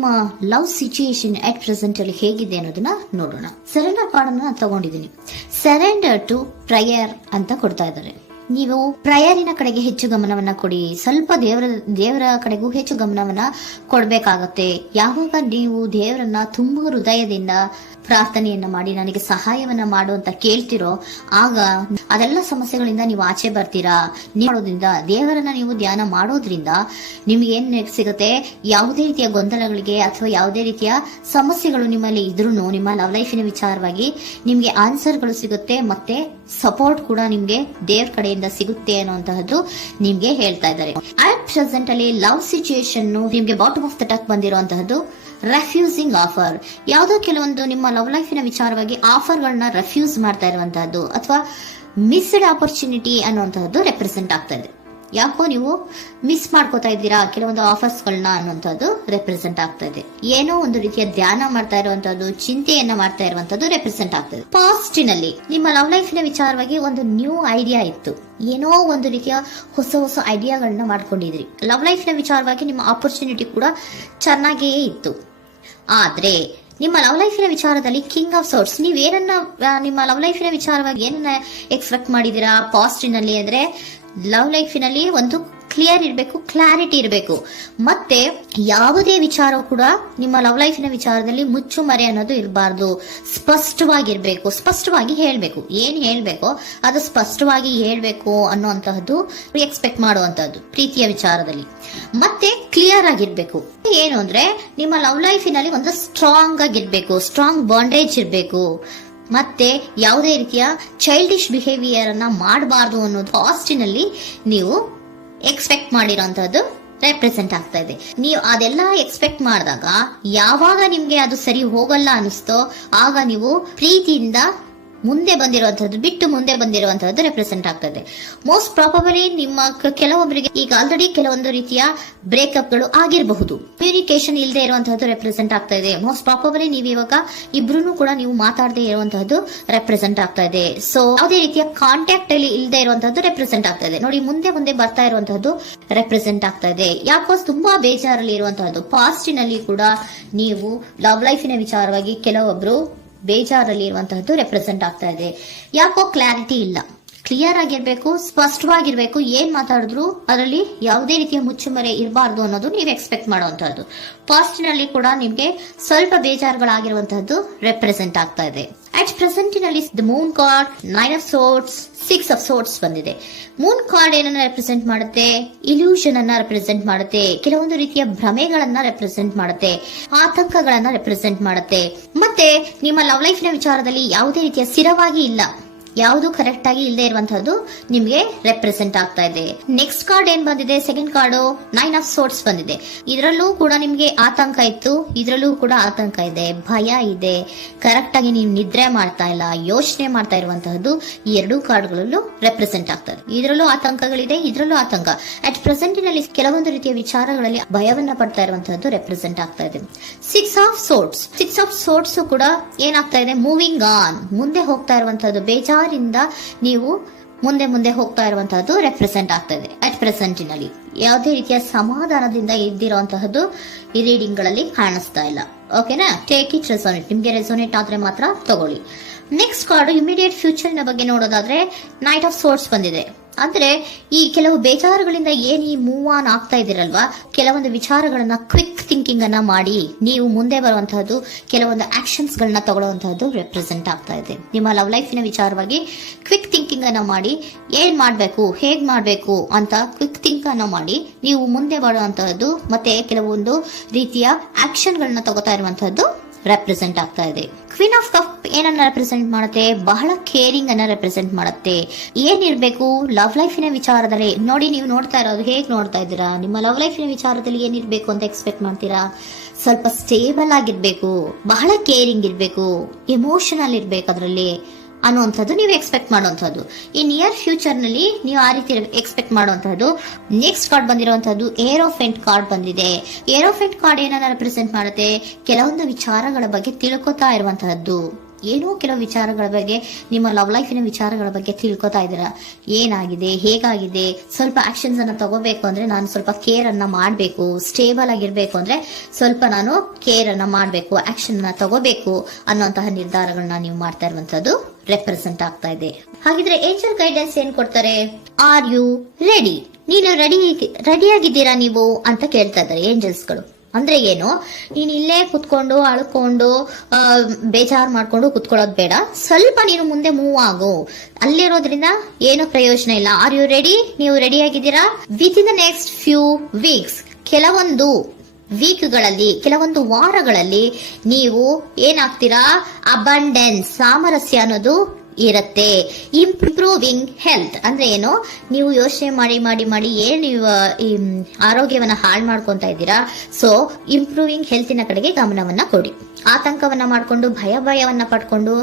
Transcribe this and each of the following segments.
ನಿಮ್ಮ love situation at present ಅಲ್ಲಿ ಹೇಗಿದೆ ಅನ್ನೋದನ್ನ ನೋಡೋಣ. ಸರೆಂಡರ್ ಕಾರ್ಡ್ ಅನ್ನ ತಗೊಂಡಿದ್ದೀನಿ. ಸರೆಂಡರ್ ಟು ಪ್ರಯರ್ ಅಂತ ಕೊಡ್ತಾ ಇದ್ದಾರೆ. ನೀವು ಪ್ರಯರಿನ ಕಡೆಗೆ ಹೆಚ್ಚು ಗಮನವನ್ನ ಕೊಡಿ. ಸ್ವಲ್ಪ ದೇವರ ಕಡೆಗೂ ಹೆಚ್ಚು ಗಮನವನ್ನ ಕೊಡ್ಬೇಕಾಗತ್ತೆ. ಯಾವಾಗ ನೀವು ದೇವರನ್ನ ತುಂಬಾ ಹೃದಯದಿಂದ ಪ್ರಾರ್ಥನೆಯನ್ನ ಮಾಡಿ ನನಗೆ ಸಹಾಯವನ್ನ ಮಾಡು ಅಂತ ಕೇಳ್ತಿರೋ, ಆಗ ಅದೆಲ್ಲ ಸಮಸ್ಯೆಗಳಿಂದ ನೀವು ಆಚೆ ಬರ್ತೀರಾ. ಮಾಡೋದ್ರಿಂದ, ದೇವರನ್ನ ನೀವು ಧ್ಯಾನ ಮಾಡೋದ್ರಿಂದ ನಿಮ್ಗೆ ಏನ್ ಸಿಗುತ್ತೆ, ಯಾವುದೇ ರೀತಿಯ ಗೊಂದಲಗಳಿಗೆ ಅಥವಾ ಯಾವುದೇ ರೀತಿಯ ಸಮಸ್ಯೆಗಳು ನಿಮ್ಮಲ್ಲಿ ಇದ್ರೂ ನಿಮ್ಮ ಲವ್ ಲೈಫಿನ ವಿಚಾರವಾಗಿ ನಿಮ್ಗೆ ಆನ್ಸರ್ಗಳು ಸಿಗುತ್ತೆ, ಮತ್ತೆ ಸಪೋರ್ಟ್ ಕೂಡ ನಿಮ್ಗೆ ದೇವ್ರ ಕಡೆಯಿಂದ ಸಿಗುತ್ತೆ ಅನ್ನುವಂತಹದ್ದು ನಿಮ್ಗೆ ಹೇಳ್ತಾ ಇದ್ದಾರೆ. ಅಟ್ ಪ್ರೆಸೆಂಟ್ ಅಲ್ಲಿ ಲವ್ ಸಿಚುಯೇಷನ್ ನಿಮ್ಗೆ ಬಾಟಮ್ ಆಫ್ ದ ಟಕ್ ಬಂದಿರುವಂತಹದ್ದು ರೆಫ್ಯೂಸಿಂಗ್ ಆಫರ್. ಯಾವುದೋ ಕೆಲವೊಂದು ನಿಮ್ಮ ಲವ್ ಲೈಫಿನ ವಿಚಾರವಾಗಿ ಆಫರ್ಗಳನ್ನ ರೆಫ್ಯೂಸ್ ಮಾಡ್ತಾ ಇರುವಂತಹದ್ದು ಅಥವಾ ಮಿಸ್ಡ್ ಆಪರ್ಚುನಿಟಿ ಅನ್ನುವಂತಹದ್ದು ರೆಪ್ರೆಸೆಂಟ್ ಆಗ್ತಾ ಇದೆ. ಯಾಕೋ ನೀವು ಮಿಸ್ ಮಾಡ್ಕೋತಾ ಇದ್ದೀರಾ ಕೆಲವೊಂದು ಆಫರ್ಸ್ಗಳನ್ನ ಅನ್ನುವಂಥದ್ದು ರೆಪ್ರೆಸೆಂಟ್ ಆಗ್ತಾ ಇದೆ. ಏನೋ ಒಂದು ರೀತಿಯ ಧ್ಯಾನ ಮಾಡ್ತಾ ಇರುವಂತದ್ದು, ಚಿಂತೆಯನ್ನ ಮಾಡ್ತಾ ಇರುವಂತದ್ದು ರೆಪ್ರೆಸೆಂಟ್ ಆಗ್ತದೆ. ಪಾಸ್ಟಿನಲ್ಲಿ ನಿಮ್ಮ ಲವ್ ಲೈಫಿನ ವಿಚಾರವಾಗಿ ಒಂದು ನ್ಯೂ ಐಡಿಯಾ ಇತ್ತು, ಏನೋ ಒಂದು ರೀತಿಯ ಹೊಸ ಐಡಿಯಾಗಳನ್ನ ಮಾಡ್ಕೊಂಡಿದ್ರಿ. ಲವ್ ಲೈಫಿನ ವಿಚಾರವಾಗಿ ನಿಮ್ಮ ಆಪರ್ಚುನಿಟಿ ಕೂಡ ಚೆನ್ನಾಗಿಯೇ ಇತ್ತು. ಆದ್ರೆ ನಿಮ್ಮ ಲವ್ ಲೈಫಿನ ವಿಚಾರದಲ್ಲಿ ಕಿಂಗ್ ಆಫ್ ಸೋರ್ಟ್ಸ್, ನೀವೇನನ್ನ ನಿಮ್ಮ ಲವ್ ಲೈಫಿನ ವಿಚಾರವಾಗಿ ಏನನ್ನ ಎಕ್ಸ್ಪೆಕ್ಟ್ ಮಾಡಿದೀರಾ ಪಾಸ್ಟಿನಲ್ಲಿ ಅಂದ್ರೆ, ಲವ್ ಲೈಫಿನಲ್ಲಿ ಒಂದು ಕ್ಲಿಯರ್ ಇರಬೇಕು, ಕ್ಲಾರಿಟಿ ಇರಬೇಕು, ಮತ್ತೆ ಯಾವುದೇ ವಿಚಾರ ಕೂಡ ನಿಮ್ಮ ಲವ್ ಲೈಫಿನ ವಿಚಾರದಲ್ಲಿ ಮುಚ್ಚು ಮರೆ ಅನ್ನೋದು ಇರಬಾರ್ದು. ಸ್ಪಷ್ಟವಾಗಿರ್ಬೇಕು, ಸ್ಪಷ್ಟವಾಗಿ ಹೇಳ್ಬೇಕು, ಏನ್ ಹೇಳ್ಬೇಕೋ ಅದು ಸ್ಪಷ್ಟವಾಗಿ ಹೇಳ್ಬೇಕು ಅನ್ನುವಂತಹದ್ದು ಎಕ್ಸ್ಪೆಕ್ಟ್ ಮಾಡುವಂತಹದ್ದು ಪ್ರೀತಿಯ ವಿಚಾರದಲ್ಲಿ. ಮತ್ತೆ ಕ್ಲಿಯರ್ ಆಗಿರ್ಬೇಕು. ಏನು ಅಂದ್ರೆ ನಿಮ್ಮ ಲವ್ ಲೈಫಿನಲ್ಲಿ ಒಂದು ಸ್ಟ್ರಾಂಗ್ ಆಗಿರ್ಬೇಕು, ಸ್ಟ್ರಾಂಗ್ ಬಾಂಡೇಜ್ ಇರಬೇಕು, ಮತ್ತೆ ಯಾವುದೇ ರೀತಿಯ ಚೈಲ್ಡಿಶ್ ಬಿಹೇವಿಯರ್ ಅನ್ನ ಮಾಡಬಾರ್ದು ಅನ್ನೋದು ಪಾಸ್ಟಿನಲ್ಲಿ ನೀವು ಎಕ್ಸ್ಪೆಕ್ಟ್ ಮಾಡಿರೋಂಥದ್ದು ರೆಪ್ರೆಸೆಂಟ್ ಆಗ್ತಾ ಇದೆ. ನೀವು ಅದೆಲ್ಲ ಎಕ್ಸ್ಪೆಕ್ಟ್ ಮಾಡಿದಾಗ ಯಾವಾಗ ನಿಮ್ಗೆ ಅದು ಸರಿ ಹೋಗಲ್ಲ ಅನಿಸ್ತೋ ಆಗ ನೀವು ಪ್ರೀತಿಯಿಂದ ಮುಂದೆ ಬಂದಿರುವಂತಹದ್ದು ಬಿಟ್ಟು ಮುಂದೆ ಬಂದಿರುವಂತಹದ್ದು ರೆಪ್ರೆಸೆಂಟ್ ಆಗ್ತದೆ. ಮೋಸ್ಟ್ ಪ್ರಾಬಬಲಿ ನಿಮ್ಮ ಕೆಲವೊಬ್ಬರಿಗೆ ಈಗ ಆಲ್ರೆಡಿ ಕೆಲವೊಂದು ರೀತಿಯ ಬ್ರೇಕಪ್ ಗಳು ಆಗಿರಬಹುದು, ಕಮ್ಯುನಿಕೇಶನ್ ಇಲ್ಲದೆ ಇರುವಂತಹದ್ದು ರೆಪ್ರೆಸೆಂಟ್ ಆಗ್ತಾ ಇದೆ. ಮೋಸ್ಟ್ ಪ್ರಾಬಬಲಿ ನೀವು ಇವಾಗ ಇಬ್ರು ಕೂಡ ನೀವು ಮಾತಾಡದೆ ಇರುವಂತಹದ್ದು ರೆಪ್ರೆಸೆಂಟ್ ಆಗ್ತಾ ಇದೆ. ಸೊ ಯಾವುದೇ ರೀತಿಯ ಕಾಂಟ್ಯಾಕ್ಟ್ ಅಲ್ಲಿ ಇಲ್ಲದೆ ಇರುವಂತಹದ್ದು ರೆಪ್ರೆಸೆಂಟ್ ಆಗ್ತಾ ಇದೆ. ನೋಡಿ, ಮುಂದೆ ಬರ್ತಾ ಇರುವಂತಹದ್ದು ರೆಪ್ರೆಸೆಂಟ್ ಆಗ್ತಾ ಇದೆ. ಯಾಕೋ ತುಂಬಾ ಬೇಜಾರಲ್ಲಿ ಇರುವಂತಹದ್ದು. ಪಾಸ್ಟಿನಲ್ಲಿ ಕೂಡ ನೀವು ಲವ್ ಲೈಫಿನ ವಿಚಾರವಾಗಿ ಕೆಲವೊಬ್ರು ಬೇಜಾರಲ್ಲಿ ಇರುವಂತಹದ್ದು ರೆಪ್ರೆಸೆಂಟ್ ಆಗ್ತಾ ಇದೆ. ಯಾಕೋ ಕ್ಲಾರಿಟಿ ಇಲ್ಲ, ಕ್ಲಿಯರ್ ಆಗಿರ್ಬೇಕು, ಸ್ಪಷ್ಟವಾಗಿರ್ಬೇಕು. ಏನ್ ಮಾತಾಡಿದ್ರು ಅದರಲ್ಲಿ ಯಾವುದೇ ರೀತಿಯ ಮುಚ್ಚುಮರೆ ಇರಬಾರ್ದು ಅನ್ನೋದು ನೀವು ಎಕ್ಸ್ಪೆಕ್ಟ್ ಮಾಡುವಂತಹದ್ದು. ಪಾಸ್ಟಿನಲ್ಲಿ ಕೂಡ ನಿಮ್ಗೆ ಸ್ವಲ್ಪ ಬೇಜಾರುಗಳಾಗಿರುವಂತಹದ್ದು ರೆಪ್ರೆಸೆಂಟ್ ಆಗ್ತಾ ಇದೆ. ಅಟ್ ಪ್ರೆಸೆಂಟಿನಲ್ಲಿ the moon card, 9 of swords, 6 of swords ಬಂದಿದೆ. ಮೂನ್ ಕಾರ್ಡ್ ಏನನ್ನ ರೆಪ್ರೆಸೆಂಟ್ ಮಾಡುತ್ತೆ? ಇಲ್ಯೂಷನ್ ಅನ್ನ ರೆಪ್ರೆಸೆಂಟ್ ಮಾಡುತ್ತೆ, ಕೆಲವೊಂದು ರೀತಿಯ ಭ್ರಮೆಗಳನ್ನ ರೆಪ್ರೆಸೆಂಟ್ ಮಾಡುತ್ತೆ, ಆತಂಕಗಳನ್ನ ರೆಪ್ರೆಸೆಂಟ್ ಮಾಡುತ್ತೆ. ಮತ್ತೆ ನಿಮ್ಮ ಲವ್ ಲೈಫಿನ ವಿಚಾರದಲ್ಲಿ ಯಾವುದೇ ರೀತಿಯ ಸ್ಥಿರವಾಗಿ ಇಲ್ಲ, ಯಾವುದು ಕರೆಕ್ಟ್ ಆಗಿ ಇಲ್ಲದೆ ಇರುವಂತಹದ್ದು ನಿಮ್ಗೆ ರೆಪ್ರೆಸೆಂಟ್ ಆಗ್ತಾ ಇದೆ. ನೆಕ್ಸ್ಟ್ ಕಾರ್ಡ್ ಏನ್ ಬಂದಿದೆ? ಸೆಕೆಂಡ್ ಕಾರ್ಡ್ 9 of swords ಬಂದಿದೆ. ಇದರಲ್ಲೂ ಕೂಡ ನಿಮ್ಗೆ ಆತಂಕ ಇತ್ತು, ಇದರಲ್ಲೂ ಕೂಡ ಆತಂಕ ಇದೆ, ಭಯ ಇದೆ, ಕರೆಕ್ಟ್ ಆಗಿ ನೀವು ನಿದ್ರೆ ಮಾಡ್ತಾ ಇಲ್ಲ, ಯೋಚನೆ ಮಾಡ್ತಾ ಇರುವಂತಹದ್ದು ಈ ಎರಡೂ ಕಾರ್ಡ್ಗಳಲ್ಲೂ ರೆಪ್ರೆಸೆಂಟ್ ಆಗ್ತದೆ. ಇದರಲ್ಲೂ ಆತಂಕಗಳಿದೆ, ಇದರಲ್ಲೂ ಆತಂಕ. ಅಟ್ ಪ್ರೆಸೆಂಟಿನಲ್ಲಿ ಕೆಲವೊಂದು ರೀತಿಯ ವಿಚಾರಗಳಲ್ಲಿ ಭಯವನ್ನ ಪಡ್ತಾ ಇರುವಂತಹದ್ದು ರೆಪ್ರೆಸೆಂಟ್ ಆಗ್ತಾ ಇದೆ. 6 of swords ಕೂಡ ಏನಾಗ್ತಾ ಇದೆ? ಮೂವಿಂಗ್ ಆನ್, ಮುಂದೆ ಹೋಗ್ತಾ ಇರುವಂತಹದ್ದು, ಬೇಜಾರಿಂದ ನೀವು ಮುಂದೆ ಹೋಗ್ತಾ ಇರುವಂತಹದ್ದು ರೆಪ್ರೆಸೆಂಟ್ ಆಗ್ತಾ ಇದೆ. ಅಟ್ ಪ್ರೆಸೆಂಟಿನಲ್ಲಿ ಯಾವುದೇ ರೀತಿಯ ಸಮಾಧಾನದಿಂದ ಇದ್ದಿರುವಂತಹದ್ದು ಈ ರೀಡಿಂಗ್ ಗಳಲ್ಲಿ ಕಾಣಿಸ್ತಾ ಇಲ್ಲ. ಓಕೆನಾ? ಟೇಕ್ ಇಟ್ ರೆಸೋನೇಟ್, ನಿಮ್ಗೆ ರೆಸೋನೇಟ್ ಆದ್ರೆ ಮಾತ್ರ ತಗೊಳ್ಳಿ. ನೆಕ್ಸ್ಟ್ ಕಾರ್ಡ್ ಇಮಿಡಿಯೇಟ್ ಫ್ಯೂಚರ್ ನ ಬಗ್ಗೆ ನೋಡೋದಾದ್ರೆ ನೈಟ್ ಆಫ್ ಸೋರ್ಟ್ಸ್ ಬಂದಿದೆ. ಅಂದ್ರೆ ಈ ಕೆಲವು ಬೇಜಾರುಗಳಿಂದ ಏನ್ ಈ ಮೂವ್ ಆನ್ ಆಗ್ತಾ ಇದ್ದೀರಲ್ವಾ, ಕೆಲವೊಂದು ವಿಚಾರಗಳನ್ನ ಕ್ವಿಕ್ ಥಿಂಕಿಂಗ್ ಅನ್ನ ಮಾಡಿ ನೀವು ಮುಂದೆ ಬರುವಂತಹದ್ದು, ಕೆಲವೊಂದು ಆಕ್ಷನ್ಸ್ ಗಳನ್ನ ತಗೊಳ್ಳುವಂತಹದ್ದು ರೆಪ್ರೆಸೆಂಟ್ ಆಗ್ತಾ ಇದೆ. ನಿಮ್ಮ ಲವ್ ಲೈಫಿನ ವಿಚಾರವಾಗಿ ಕ್ವಿಕ್ ಥಿಂಕಿಂಗ್ ಅನ್ನ ಮಾಡಿ ಏನ್ ಮಾಡ್ಬೇಕು, ಹೇಗ್ ಮಾಡ್ಬೇಕು ಅಂತ ಕ್ವಿಕ್ ಥಿಂಕ್ ಅನ್ನ ಮಾಡಿ ನೀವು ಮುಂದೆ ಬರುವಂತಹದ್ದು, ಮತ್ತೆ ಕೆಲವೊಂದು ರೀತಿಯ ಆಕ್ಷನ್ ಗಳನ್ನ ತಗೋತಾ ಇರುವಂತಹದ್ದು ರೆಪ್ರೆಸೆಂಟ್ ಆಗ್ತಾ ಇದೆ. ಕ್ವೀನ್ ಆಫ್ ಕಪ್ ಏನನ್ನ ರೆಪ್ರೆಸೆಂಟ್ ಮಾಡುತ್ತೆ? ಬಹಳ ಕೇರಿಂಗ್ ಅನ್ನ ರೆಪ್ರೆಸೆಂಟ್ ಮಾಡುತ್ತೆ. ಏನಿರ್ಬೇಕು ಲವ್ ಲೈಫಿನ ವಿಚಾರದಲ್ಲಿ? ನೋಡಿ, ನೀವು ನೋಡ್ತಾ ಇರೋದು ಹೇಗ್ ನೋಡ್ತಾ ಇದ್ದೀರಾ? ನಿಮ್ಮ ಲವ್ ಲೈಫಿನ ವಿಚಾರದಲ್ಲಿ ಏನಿರ್ಬೇಕು ಅಂತ ಎಕ್ಸ್ಪೆಕ್ಟ್ ಮಾಡ್ತೀರಾ? ಸ್ವಲ್ಪ ಸ್ಟೇಬಲ್ ಆಗಿರ್ಬೇಕು, ಬಹಳ ಕೇರಿಂಗ್ ಇರ್ಬೇಕು, ಎಮೋಷನಲ್ ಇರ್ಬೇಕು ಅದರಲ್ಲಿ ಅನ್ನುವಂಥದ್ದು ನೀವು ಎಕ್ಸ್ಪೆಕ್ಟ್ ಮಾಡುವಂಥದ್ದು. ಈ ನಿಯರ್ ಫ್ಯೂಚರ್ ನಲ್ಲಿ ನೀವು ಆ ರೀತಿ ಎಕ್ಸ್ಪೆಕ್ಟ್ ಮಾಡುವಂತಹದ್ದು. ನೆಕ್ಸ್ಟ್ ಕಾರ್ಡ್ ಬಂದಿರುವಂತಹದ್ದು ಏರೋಫೆಂಟ್ ಕಾರ್ಡ್ ಬಂದಿದೆ. ಏರೋಫೆಂಟ್ ಕಾರ್ಡ್ ಏನನ್ನ ರೆಪ್ರೆಸೆಂಟ್ ಮಾಡುತ್ತೆ? ಕೆಲವೊಂದು ವಿಚಾರಗಳ ಬಗ್ಗೆ ತಿಳ್ಕೊತಾ ಇರುವಂತಹದ್ದು, ಏನೋ ಕೆಲವು ವಿಚಾರಗಳ ಬಗ್ಗೆ, ನಿಮ್ಮ ಲವ್ ಲೈಫಿನ ವಿಚಾರಗಳ ಬಗ್ಗೆ ತಿಳ್ಕೊತಾ ಇದ್ದೀರಾ. ಏನಾಗಿದೆ, ಹೇಗಾಗಿದೆ, ಸ್ವಲ್ಪ ಆಕ್ಷನ್ಸ್ ಅನ್ನ ತಗೋಬೇಕು ಅಂದ್ರೆ ನಾನು ಸ್ವಲ್ಪ ಕೇರ್ ಅನ್ನ ಮಾಡಬೇಕು, ಸ್ಟೇಬಲ್ ಆಗಿರ್ಬೇಕು ಅಂದ್ರೆ ಸ್ವಲ್ಪ ನಾನು ಕೇರ್ ಅನ್ನ ಮಾಡಬೇಕು, ಆಕ್ಷನ್ ಅನ್ನ ತಗೋಬೇಕು ಅನ್ನುವಂತಹ ನಿರ್ಧಾರಗಳನ್ನ ನೀವು ಮಾಡ್ತಾ ಇರುವಂತದ್ದು ರೆಪ್ರೆಸೆಂಟ್ ಆಗ್ತಾ ಇದೆ. ಹಾಗಿದ್ರೆ ಏಂಜಲ್ ಗೈಡೆನ್ಸ್ ಏನ್ ಕೊಡ್ತಾರೆ? Are you ready? ನೀನು ರೆಡಿಯಾಗಿದ್ದೀರಾ ನೀವು ಅಂತ ಕೇಳ್ತಾ ಇದ್ದಾರೆ ಏಂಜಲ್ಸ್ ಗಳು. ಅಂದ್ರೆ ಏನು, ನೀನ್ ಇಲ್ಲೇ ಕುತ್ಕೊಂಡು ಅಳ್ಕೊಂಡು ಬೇಜಾರ್ ಮಾಡ್ಕೊಂಡು ಕುತ್ಕೊಳ್ಳೋದು ಬೇಡ, ಸ್ವಲ್ಪ ನೀನು ಮುಂದೆ ಮೂವ್ ಆಗು. ಅಲ್ಲಿರೋದ್ರಿಂದ ಏನು ಪ್ರಯೋಜನ ಇಲ್ಲ. Are you ready? ನೀವು ರೆಡಿ ಆಗಿದ್ದೀರಾ? Within the next few weeks, ಕೆಲವೊಂದು ವೀಕ್ಗಳಲ್ಲಿ, ಕೆಲವೊಂದು ವಾರಗಳಲ್ಲಿ ನೀವು ಏನಾಗ್ತೀರಾ? ಅಬಂಡೆನ್ಸ್, ಸಾಮರಸ್ಯ ಅನ್ನೋದು ಇರುತ್ತೆ. ಇಂಪ್ರೂವಿಂಗ್ ಹೆಲ್ತ್ ಅಂದ್ರೆ ಏನು, ನೀವು ಯೋಚನೆ ಮಾಡಿ ಮಾಡಿ ಮಾಡಿ ಏನ್ ನೀವು ಆರೋಗ್ಯವನ್ನ ಹಾಳು ಮಾಡ್ಕೊಂತ ಇದ್ದೀರಾ. ಸೊ ಇಂಪ್ರೂವಿಂಗ್ ಹೆಲ್ತಿನ ಕಡೆಗೆ ಗಮನವನ್ನ ಕೊಡಿ. ಆತಂಕವನ್ನ ಮಾಡ್ಕೊಂಡು ಭಯವನ್ನ ಪಡ್ಕೊಂಡು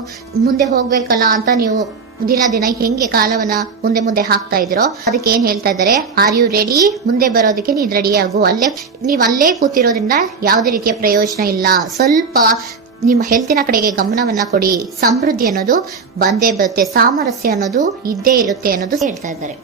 ಮುಂದೆ ಹೋಗ್ಬೇಕಲ್ಲ ಅಂತ ನೀವು ದಿನ ದಿನ ಹೆಂಗೆ ಕಾಲವನ್ನ ಮುಂದೆ ಹಾಕ್ತಾ ಇದ್ರೋ ಅದಕ್ಕೆ ಏನ್ ಹೇಳ್ತಾ ಇದ್ದಾರೆ? Are you ready? ಮುಂದೆ ಬರೋದಕ್ಕೆ ನೀನ್ ರೆಡಿ ಆಗು. ನೀವ್ ಅಲ್ಲೇ ಕೂತಿರೋದ್ರಿಂದ ಯಾವುದೇ ರೀತಿಯ ಪ್ರಯೋಜನ ಇಲ್ಲ. ಸ್ವಲ್ಪ ನಿಮ್ಮ ಹೆಲ್ತಿನ ಕಡೆಗೆ ಗಮನವನ್ನ ಕೊಡಿ. ಸಮೃದ್ಧಿ ಅನ್ನೋದು ಬಂದೇ ಬರುತ್ತೆ, ಸಾಮರಸ್ಯ ಅನ್ನೋದು ಇದ್ದೇ ಇರುತ್ತೆ ಅನ್ನೋದು ಹೇಳ್ತಾ ಇದ್ದಾರೆ.